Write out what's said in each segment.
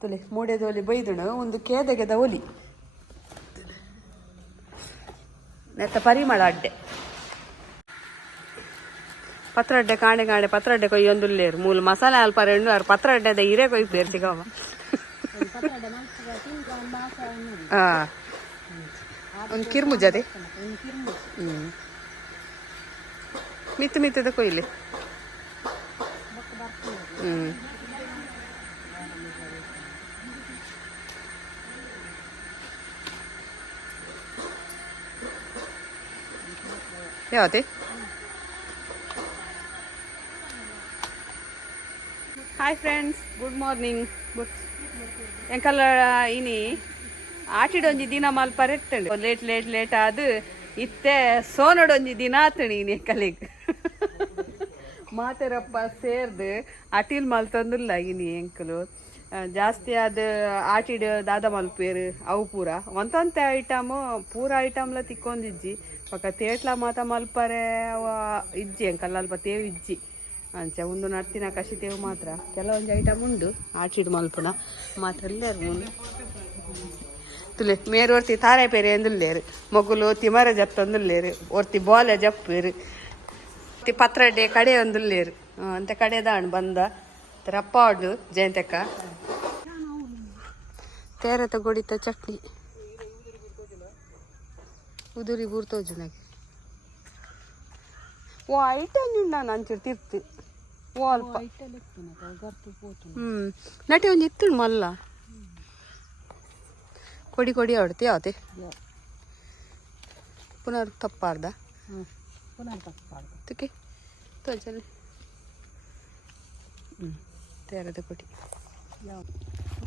ತುಲೆ ಮೂಡೆದ ಒಲಿ ಬೈದಣ ಒಂದು ಕೇದಗೆದ ಒಲಿ ನೆತ್ತ ಪರಿಮಳ ಅಡ್ಡೆ ಪತ್ರ ಅಡ್ಡೆ ಕಾಣೆ ಕಾಣೆ ಪತ್ರ ಅಡ್ಡೆ ಕೊಯ್ಯೊಂದುಲ್ಲೇರು ಮೂಲ ಮಸಾಲೆ ಅಲ್ಪ ರೆಂಡು ಆರು ಪತ್ರ ಅಡ್ಡೆದ ಹಿರೇ ಕೊಯ್ ಬೇರು ಸಿಗವ ಒಂದು ಕಿರ್ಮುಜದೆ ಮಿತ್ತು ಮಿತ್ತದ ಕೊಯ್ಲಿ ಯಾವತ್ತೆ hi friends good morning good ಎಂಕಲ್ಲ ಇನಿ ಆಟಿಡೊಂಜಿ ದಿನ ಮಲ್ಪರೆಟ್ಟಂಡು ಲೇಟ್ ಲೇಟ್ ಲೇಟ್ ಆದ್ ಇತ್ತೆ ಸೋನೊಡೊಂಜಿ ದಿನ ಆತಣಿ ಇನಿ ಎಂಕಲಿಗ್ ಮಾತೆರಪ್ಪ ಸೇರ್ದು ಅಟಿಲ್ ಮಲ್ತೊಂದುಲ್ಲ ಇನಿ ಎಂಕಲು ಜಾಸ್ತಿ ಆದ ಆಟಿಡ್ ದಾದ ಮಲ್ಪೇರು ಅವು ಪೂರ ಒಂತೊಂತೆ ಐಟಮ್ ಪೂರ ಐಟಮ್ಲ ತಿಕ್ಕೊಂದಿಜ್ಜಿ ಪಕ್ಕ ತೇಟ್ಲ ಮಾತ ಮಲ್ಪರೆ ಅವ ಇಜ್ಜಿ ಎಂಕಲ್ಲ ಅಲ್ಪ ತೇವು ಇಜ್ಜಿ ಅಂಚೆ ಒಂದು ನಡ್ತಿನ ಕಶಿತೇವು ಮಾತ್ರ ಕೆಲವೊಂದು ಐಟಮ್ ಉಂಡು ಆಟಿಡ್ ಮಲ್ಪುನ ಮಾತ್ರ ಎಲ್ಲರು ಮುಂದೆ ತುಲೆ ಮೇರು ಒರ್ತಿ ತಾರೆ ಪೇರೆ ಎಂದುಲ್ಲೇರು ಮೊಗುಲು ತಿಮರ ಜತ್ತೊಂದುಲ್ಲೇರು ಒರ್ತಿ ಬೋಲೆ ಜಪ್ಪೇರು ಪತ್ರ ಡೇ ಕಡೆ ಒಂದುಲ್ಲೇರು ಅಂತೆ ಕಡೆದಾಣ್ ಬಂದ ರಪ್ಪ ಉಂಡು ಜಯಂತಕ್ಕ ತೇರತ ಗೊಡಿತ ಚಟ್ನಿ ಉದುರಿ ಬೂರ್ತೋಜು ನನಗೆ ಓ ಐಟಮ್ ನಾನು ಅಂಚಿರ್ತಿರ್ತಿ ಓ ಅಲ್ಪ ನಟಿ ಒಂದು ಇತ್ತು ಮಲ್ಲ ಕೊಡಿ ಕೊಡಿ ಹೊಡ್ತಿ ಯಾವತ್ತೆ ಪುನರ್ ತಪ್ಪಾರ್ದ ತುಕ್ಕೆ ತೋಜಲ್ಲಿ ತೇರದ ಕೊಡಿ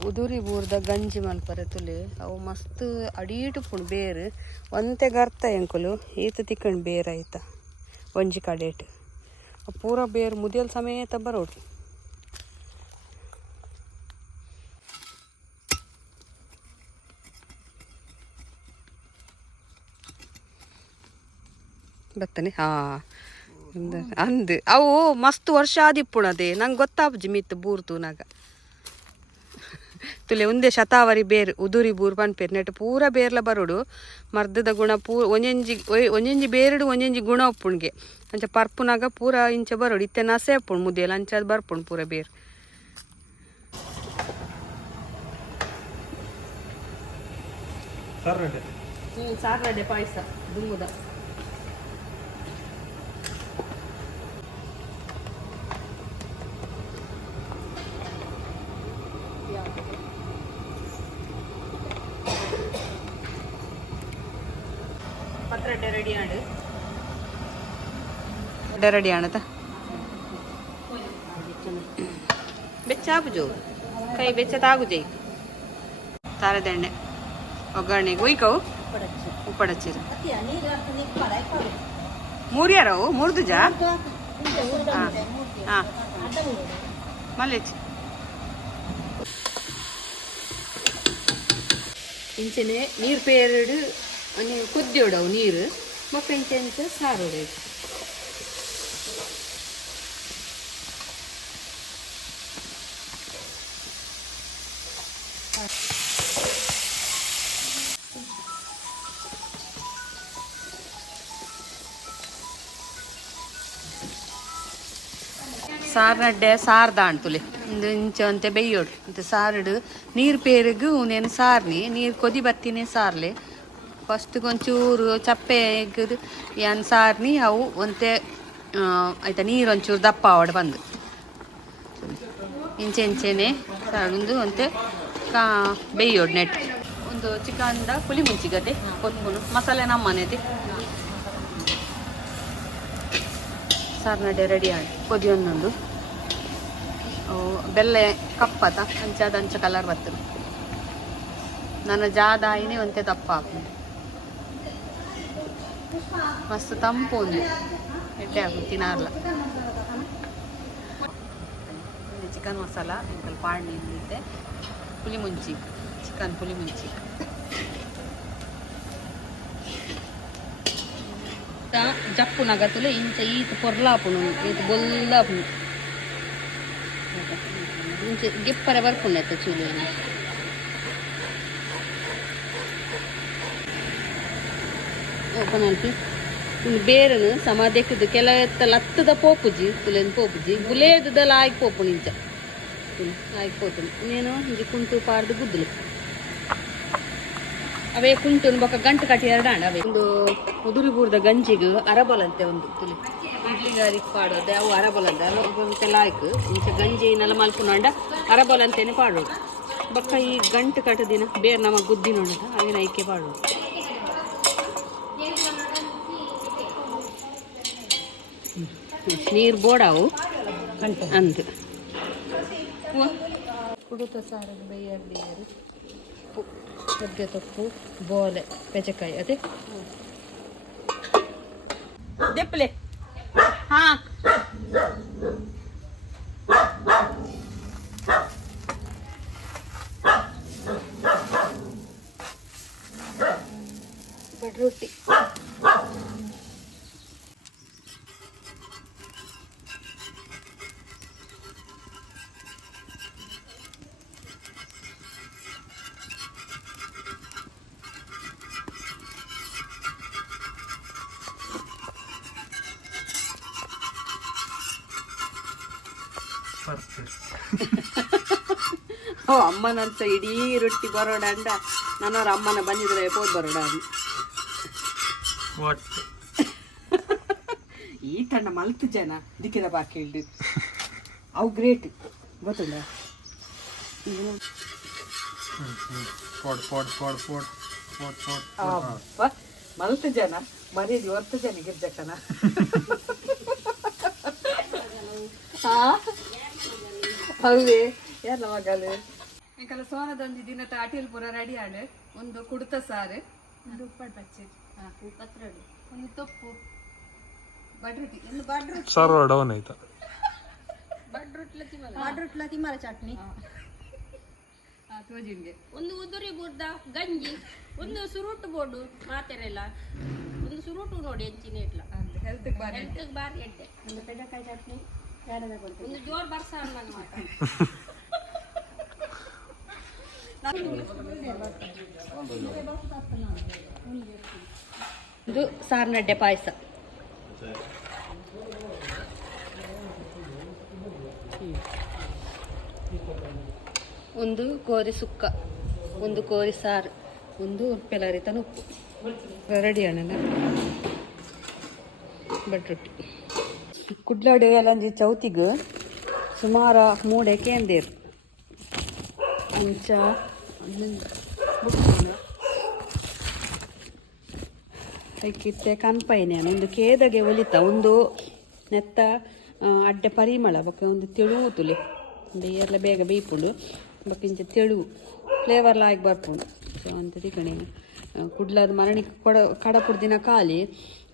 ಉದುರಿ ಬೂರ್ದ ಗಂಜಿ ಮಲ್ಪರೆ ತುಲೆ ಅವು ಮಸ್ತ್ ಅಡೀಟು ಪುಣ್ ಬೇರು ಒಂತೆ ಗರ್ತ ಎಂಕುಲು ಈತ ತಿಕ್ಕಂಡು ಬೇರು ಆಯ್ತ ಒಂಜಿ ಕಡೇಟ್ ಪೂರ ಬೇರು ಮುದಿಯಲ್ ಸಮೇತ ಬರೋಡು ಬತ್ತನೆ ಅಂದ್ ಅವು ಮಸ್ತ್ ವರ್ಷ ಆದಿಪ್ಪುಣದೆ ನಂಗೆ ಗೊತ್ತಾಪುಜಿ ಮಿತ್ ಬೂರ್ತು ನಾಗ ತುಲೆ ಒಂದೇ ಶತಾವರಿ ಬೇರು ಉದುರಿ ಬೂರ್ ಪನ್ಪೇರು ನೆಟ್ಟು ಪೂರ ಬೇರ್ಲ ಬರೋಡು ಮರ್ದದ ಗುಣ ಒಂಜೊಂಜಿ ಬೇರುಡು ಒಂಜೊಂಜಿ ಗುಣ ಉಪ್ಪುಣ್ಗೆ ಅಂಚ ಪರ್ಪುನಾಗ ಪೂರ ಇಂಚ ಬರೋಡು ಇತ್ತೆ ನಸೆ ಉಪ್ಪುಣ್ ಮುದ್ದೆಲ್ಲ ಅಂಚ ಬರ್ಪುಣ್ ಪೂರ ಬೇರು ಸಾರ್ನಡೆ ಪಾಯಸ ದುಮ್ಮುದ പത്രട്ടെ റെഡിയാണ് റെഡിയാണ് ಬೆಚ್ಚಾಪುಜು ಕೈ ಬೆಚ್ಚತಾಗು ಜೈ ತಾರದೆಣ್ಣೆ ಒಗ್ಗರಣೆಗೆ ಒಯ್ಕವು ಉಪ್ಪಡಚ್ಚಿರು ಮೂರು ಯಾರವು ಮೂರ್ದು ಜಾ ಹಾಂ ಮಲ್ಲೆಚ್ಚಿ ಇಂಚನೆ ನೀರು ಪೇರಡು ನೀವು ಕುದ್ದಿಡವು ನೀರು ಮಕ್ಕ ಇಂಚ ಸಾರು ಹೊಡೆಯೋದು ಸಾರ್ನಡ್ಡೆ ಸಾರ್ದಾಣ್ ತುಲೆ ಒಂದು ಇಂಚ ಅಂತೆ ಬೆಯ್ಯೋಡು ಅಂತ ಸಾರಡು ನೀರು ಪೇರಿಗೂ ನೇನು ಸಾರ್ನಿ ನೀರು ಕೊದಿ ಬತ್ತಿನೇ ಸಾರ್ಲೆ ಫಸ್ಟ್ ಒಂಚೂರು ಚಪ್ಪೆ ಎಗ್ಗದು ಏನು ಸಾರ್ನಿ ಅವು ಒಂತೆ ಆಯ್ತಾ ನೀರು ಒಂಚೂರು ದಪ್ಪ ಆವಡು ಬಂದು ಇಂಚೆ ಇಂಚೆನೆ ಸಾರುಂದು ಒಂತೆ ಬೇಯೋಡು ನೆಟ್ ಒಂದು ಚಿಕನ್ದ ಪುಳಿ ಮುಂಚಿಗತೆ ಕೊತ್ಕೊಂಡು ಮಸಾಲೆ ನಮ್ಮನೆದೆ ಸಾರ್ನಡೆ ರೆಡಿ ಆಗಿ ಕೊದಿ ಒಂದೊಂದು ಬೆಲ್ಲ ಕಪ್ಪತ ಅಂಚದ ಅಂಚ ಕಲರ್ ಬರ್ತದೆ ನನ್ನ ಜಾದಾಯಿನೇ ಒಂತೆ ದಪ್ಪ ಹಾಕೊಂಡು ಮಸ್ತ್ ತಂಪು ಒಂದು ಎಡ್ಡೆ ಹಾಕು ತಿನ್ನಲ್ಲ ಚಿಕನ್ ಮಸಾಲ ಸ್ವಲ್ಪ ಪಾಣಿ ಇದೆ ಪುಳಿ ಮುಂಚಿ ಚಿಕನ್ ಪುಳಿ ಮುಂಚಿ ಜಪ್ಪು ನಗತುಲೆ ಇಂಚ ಈತ ಪೊರ್ಲಾಪುನು ಈತ ಬೊಲ್ಲಾಪುನು ಗಿಪ್ಪರ ಬರ್ಕೊಂಡಾಯ್ತು ಚೂಲಿ ಓಪನ್ ಅಲ್ಪಿ ಬೇರನು ಸಮಾಧಿಕ್ಕಿದ್ದು ಕೆಲವೆತ್ತ ಲತ್ತದ ಪೋಪುಜಿ ತುಲೆನ್ ಪೋಪುಜಿ ಗುಲೇದಲ್ಲ ಆಯ್ಕೆ ಪೋಪು ನಿಂಚ ಆಯ್ಕೆ ಪೋತು ನೀನು ಹಿಂಗೆ ಕುಂಟು ಪಾರ್ದು ಗುದ್ದಲು ಅವೇ ಕುಂಟು ಬೊಕ್ಕ ಗಂಟು ಕಟ್ಟಿ ಎರಡಾಂಡ ಅವೇ ಒಂದು ಉದುರಿ ಬೂರ್ದ ಗಂಜಿಗೆ ಅರಬಲಂತೆ ಒಂದು ತುಲಿ ಇಡ್ಲಿಗಾರಿಗೆ ಪಾಡೋದೆ ಅವು ಅರಬಲಂತೆ ಅರಬಲಂತೆಲ್ಲ ಆಯ್ತು ಇಂಚೆ ಗಂಜಿ ನೆಲ ಮಲ್ಕೊಂಡ ಅರಬಲಂತೇನೆ ಪಾಡೋದು ಬೊಕ್ಕ ಈ ಗಂಟು ಕಟ್ಟದಿನ ಬೇರೆ ನಮಗೆ ಗುದ್ದಿ ನೋಡೋದು ಅವಿನ ಐಕೆ ಪಾಡೋದು ನೀರು ಬೋಡಾವು ಅಂತ ಕುಡುತ ಸಾರಿಗೆ ಬೈಯರ್ಲಿ ಉಪ್ಪು ನುಗ್ಗೆ ತೊಪ್ಪು ಬೋಲೆ ಬೆಚಕಾಯಿ ಅದೇ ದೆಪ್ಪಲೆ ಹಾ ರೊಟ್ಟಿ ಓ ಅಮ್ಮನಂತ ಇಡೀ ರೊಟ್ಟಿ ಬರೋಡ ಅಂಡ ನನ್ನವ್ರ ಅಮ್ಮನ ಬಂದಿದ್ರೆ ಪೋದ್ ಬರೋಡ ಈ ತಂಡ ಮಲ್ತು ಜನ ದಿಕ್ಕಿದ ಬಾಕಿ ಹಿಡ್ದು ಅವು ಗ್ರೇಟ್ ಗೊತ್ತುಂಡ ಮಲ್ತು ಜನ ಮರ್ಯಾದೆ ಹೊರ್ತು ಜನ ಗಿರ್ಜಕ್ಕನ ಹೌದೇ ಎಲ್ಲ ಮಗಲು ಎಂಕಲ್ಲ ಸೋನದೊಂದು ದಿನ ಅಟಿಲ್ ಪೂರ ರೆಡಿ ಆಡು ಒಂದು ಕುಡ್ತ ಸಾರು ಒಂದು ಉಪ್ಪಟ್ಟು ಬಚ್ಚೆ ಪತ್ರೊಡಿ ಒಂದು ತೊಪ್ಪು ಬಡ್ರೊಟ್ಟಿ ಒಂದು ಬಡ್ರೊಟ್ಟಿ ಸರ್ವ ಡೌನ್ ಆಯ್ತಾ ಬಡ್ರೊಟ್ಲ ತಿಮ್ಮರ ಚಟ್ನಿ ತೋಜಿನ್ಗೆ ಒಂದು ಉದುರಿ ಬುಡ್ದ ಗಂಜಿ ಒಂದು ಸುರುಟು ಬೋರ್ಡು ಮಾತೆರೆಲ್ಲ ಒಂದು ಸುರುಟು ನೋಡಿ ಹೆಂಚಿನ ಇಟ್ಲ ಹೆಲ್ತ್ಗೆ ಬಾರಿ ಎಡ್ಡೆ ಒಂದು ಬೆಂಡೆಕಾಯಿ ಚಟ್ನಿ ಒಂದು ಜೋರ್ ಬರ್ಸ ಅನ್ನಂಗೆ ಮಾತ್ರ ಇದು ಸಾರ್ನಡ್ಡೆ ಪಾಯಸ ಒಂದು ಕೋರಿ ಸುಕ್ಕ ಒಂದು ಕೋರಿ ಸಾರು ಒಂದು ಪೆಲರಿತನ ಉಪ್ಪು ರೆಡಿ ಅಣ್ಣ ಬಟ್ರೊಟ್ಟಿ ಕುಡ್ಲಾಡು ಎಲ್ಲಂಜಿ ಚೌತಿಗೆ ಸುಮಾರು ಮೂಡೆ ಕೇಂದೇರು ಅಂಚ ಐಕಿತ್ತೆ ಕನ್ಪೈನೆ ಒಂದು ಕೇದಗೆ ಒಲಿತ ಒಂದು ನೆತ್ತ ಅಡ್ಡೆ ಪರಿಮಳ ಬಕ್ಕ ಒಂದು ತೆಳುವು ತುಲಿ ಒಂದು ಎಲ್ಲ ಬೇಗ ಬೇಯ್ಪುಂಡು ಬಕ್ಕ ಇಂಚ ತೆಳುವು ಫ್ಲೇವರ್ಲ ಆಗಿ ಬರ್ಪುಂಡು ಸೊ ಅಂತ ತಿಕ್ಕಣಿ ಕುಡ್ಲದ ಮರಣಿ ಕಡಪುಡು ದಿನ ಖಾಲಿ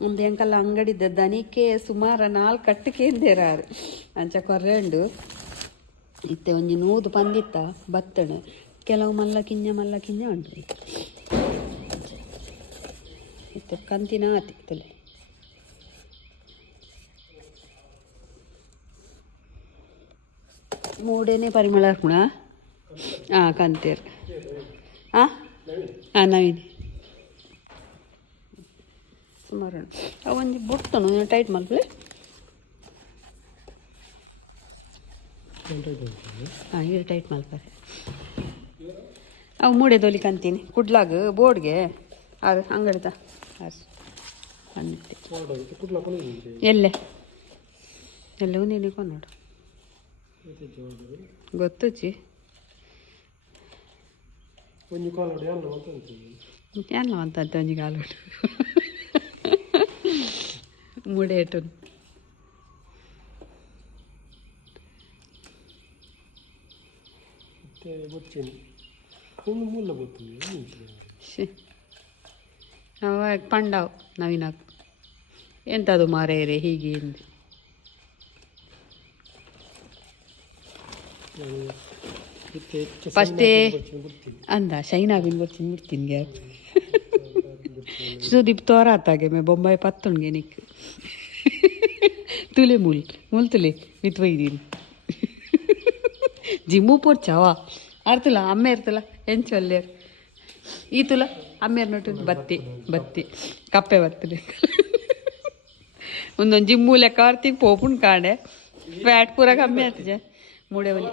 ಒಂದು ಎಂಕಲ್ಲ ಅಂಗಡಿದ್ದ ದನಿಕೆ ಸುಮಾರು 4 ಕಟ್ಟು ಕೇಂದೇರಾರು ಅಂಚ ಕೊರ್ರೆಂಡು ಇತ್ತೆ ಒಂಜಿ ನೂದು ಪಂದಿತ್ತ ಬತ್ತಣ ಕೆಲವು ಮಲ್ಲ ಕಿಂಜ ಉಂಟು ಇತ್ತು ಕಂತಿನ ಆತಿ ತುಲೆ ಮೂಡೇನೆ ಪರಿಮಳ ಹಾಕೋಣ ಹಾಂ ಕಂತೇರು ಹಾಂ ನವೀನ್ ಸುಮಾರು ಅವು ಒಂಜಿ ಬುಟ್ಟನು ಟೈಟ್ ಮಲ್ಪಲೆ ಹಾಂ ಇದು ಟೈಟ್ ಮಲ್ಪರೆ ಅವು ಮೂಡೆ ದೋಲಿ ಕಂತೀನಿ ಕುಡ್ಲಾಗ ಬೋರ್ಡ್ಗೆ ಅದು ಅಂಗಡಿದ ಎಲ್ಲೇ ಎಲ್ಲವೂ ನೀನು ನೋಡು ಗೊತ್ತುಚ್ಚಿ ಎಲ್ಲ ಅಂತ ಒಂಜಿ ಕಾಲು ಮೂಡೆ ಇಟ್ಟು ಅವಾಗ ಪಂಡಾವ್ ನವೀನಾಗ್ ಎಂಥದು ಮಾರೇರೆ ಹೀಗೆ ಎಂದು ಫಸ್ಟೇ ಅಂದ ಶೈನಾಗಿನ ಗೊತ್ತಿನ ಬಿಡ್ತೀನಿ ಗ್ಯಾಪ್ ಸುದೀಪ್ ತೋರಾತಾಗೆ ಮೇ ಬೊಂಬಾಯಿ ಪತ್ತೊಣ್ಗೆ ನಿಕ್ ತುಲೆ ಮುಲ್ ತುಲೆ ಮಿತ್ ಒಯ್ದೀನಿ ಜಿಮ್ಮು ಪೋರ್ಚಾವಾ ಆಡ್ತಿಲ್ಲ ಅಮ್ಮ ಇರ್ತಲ್ಲ ಎಂಚು ಅಲ್ಲೇರು ಈ ತುಲ ಅಮ್ಮೇರ್ ನೋಟು ಬತ್ತಿ ಕಪ್ಪೆ ಬರ್ತದೆ ಒಂದೊಂದು ಜಿಮ್ಮು ಲೆಕ್ಕ ಆಡ್ತಿಗೆ ಪೋಪುಣ್ ಕಾಡೆ ಫ್ಯಾಟ್ ಪೂರ ಕಮ್ಮಿ ಆಗ್ತದೆ ಮೂಡೆ ಒಲಿ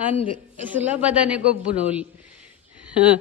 ಅಂದು ಸುಲಭದನೆ ಗೊಬ್ಬು ನೋಲಿ ಹಾಂ